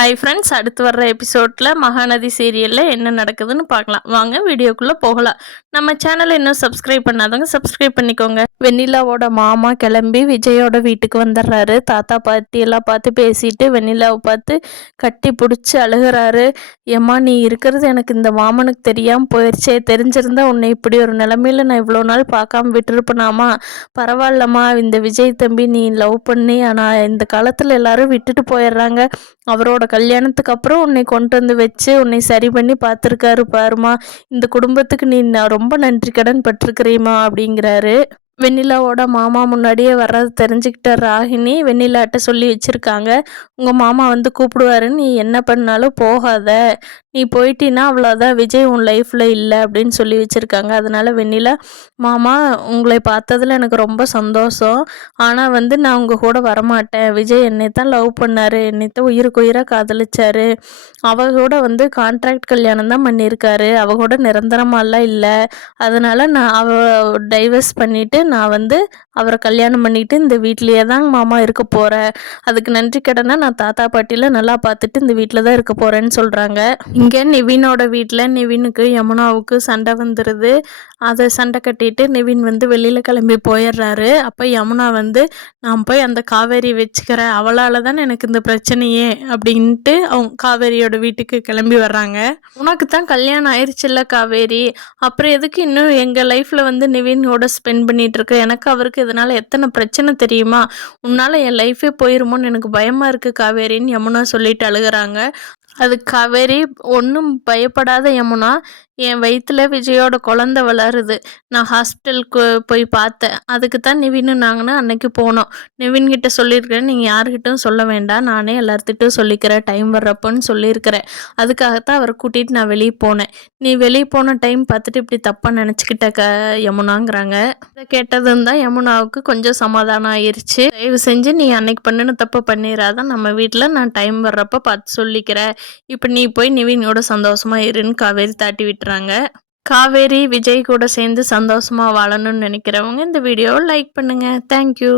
Hi friends, அடுத்து வர்ற எபிசோடில் மகாநதி சீரியலில் என்ன நடக்குதுன்னு பார்க்கலாம். வாங்க வீடியோக்குள்ளே போகலாம். நம்ம சேனலை இன்னும் சப்ஸ்கிரைப் பண்ணாதவங்க சப்ஸ்கிரைப் பண்ணிக்கோங்க. வெண்ணிலாவோட மாமா கிளம்பி விஜயோட வீட்டுக்கு வந்துடுறாரு. தாத்தா பாட்டி எல்லாம் பார்த்து பேசிட்டு வெண்ணிலாவை பார்த்து கட்டி பிடிச்சி அழுகிறாரு. ஏம்மா, நீ இருக்கிறது எனக்கு இந்த மாமனுக்கு தெரியாமல் போயிடுச்சே, தெரிஞ்சிருந்தா உன்னை இப்படி ஒரு நிலமையில நான் இவ்வளோ நாள் பார்க்காம விட்டுருப்பனாமா. பரவாயில்லம்மா, இந்த விஜய் தம்பி நீ லவ் பண்ணி ஆனால் இந்த காலத்தில் எல்லாரும் விட்டுட்டு போயிடுறாங்க. அவரோட கல்யாணத்துக்கு அப்புறம் உன்னை கொண்டு வந்து வச்சு உன்னை சரி பண்ணி பார்த்துருக்காரு பாருமா. இந்த குடும்பத்துக்கு நீ ரொம்ப நன்றி கடன் பட்டிருக்கிறீமா அப்படிங்கிறாரு. வெண்ணிலாவோட மாமா முன்னாடியே வர்றது தெரிஞ்சுக்கிட்ட ராகினி வெண்ணிலாட்ட சொல்லி வச்சுருக்காங்க, உங்கள் மாமா வந்து கூப்பிடுவாரு, நீ என்ன பண்ணாலும் போகாத, நீ போயிட்டின்னா அவ்வளோதான், விஜய் உன் லைஃப்பில் இல்லை அப்படின்னு சொல்லி வச்சுருக்காங்க. அதனால் வெண்ணிலா, மாமா உங்களை பார்த்ததில் எனக்கு ரொம்ப சந்தோஷம், ஆனால் வந்து நான் உங்கள் கூட வரமாட்டேன். விஜய் என்னை தான் லவ் பண்ணார், என்னை தான் உயிருக்கு உயிராக காதலிச்சார், அவ கூட வந்து கான்ட்ராக்ட் கல்யாணம் தான் பண்ணியிருக்காரு, அவ கூட நிரந்தரமாலாம் இல்லை. அதனால் நான் டைவர்ஸ் பண்ணிவிட்டு நான் வந்து அவரை கல்யாணம் பண்ணிட்டு இந்த வீட்லேயே தான் மாமா இருக்க போகிறேன். அதுக்கு நன்றி கடனை நான் தாத்தா பாட்டியில் நல்லா பார்த்துட்டு இந்த வீட்டில் தான் இருக்க போகிறேன்னு சொல்கிறாங்க. இங்கே நிவினோட வீட்டில் நிவினுக்கு யமுனாவுக்கு சண்டை வந்துடுது. அதை சண்டை கட்டிட்டு நிவின் வந்து வெளியில் கிளம்பி போயிடுறாரு. அப்போ யமுனா வந்து, நான் போய் அந்த காவேரி வச்சுக்கிறேன், அவளால் தான் எனக்கு இந்த பிரச்சனையே அப்படின்ட்டு அவங்க காவேரியோட வீட்டுக்கு கிளம்பி வர்றாங்க. உனக்கு தான் கல்யாணம் ஆயிடுச்சுல்ல காவேரி, அப்புறம் எதுக்கு இன்னும் எங்கள் லைஃப்பில் வந்து நிவினோட ஸ்பெண்ட் பண்ணிகிட்ருக்க? எனக்கு அவருக்கு இதனால் எத்தனை பிரச்சனை தெரியுமா? உன்னால் என் லைஃபே போயிருமோன்னு எனக்கு பயமாக இருக்குது காவேரின்னு யமுனா சொல்லிட்டு அழுகிறாங்க. அது காவேரி, ஒன்றும் பயப்படாத யமுனா, என் வயிற்றில் விஜயோட குழந்த வளருது, நான் ஹாஸ்பிட்டலுக்கு போய் பார்த்தேன், அதுக்கு தான் நிவினும் நாங்கன்னு அன்னைக்கு போனோம். நிவின்கிட்ட சொல்லியிருக்கிறேன், நீங்கள் யார்கிட்டும் சொல்ல வேண்டாம், நானே எல்லார்த்திட்டும் சொல்லிக்கிறேன் டைம் வர்றப்போன்னு சொல்லியிருக்கிறேன். அதுக்காகத்தான் அவரை கூட்டிகிட்டு நான் வெளியே போனேன். நீ வெளியே போன டைம் பார்த்துட்டு இப்படி தப்பாக நினச்சிக்கிட்ட யமுனாங்கிறாங்க. இதை கேட்டதும் தான் யமுனாவுக்கு கொஞ்சம் சமாதானம் ஆயிடுச்சு. தயவு செஞ்சு நீ அன்னைக்கு பண்ணின தப்பை பண்ணிடாதான், நம்ம வீட்டில் நான் டைம் வர்றப்போ பார்த்து சொல்லிக்கிறேன், இப்போ நீ போய் நிவினோட சந்தோஷமா இருன்னு காவேரி தாட்டி விட்டுறாங்க. காவேரி விஜய் கூட சேர்ந்து சந்தோஷமா வாழணும்னு நினைக்கிறவங்க இந்த வீடியோவை லைக் பண்ணுங்க. தேங்க்யூ.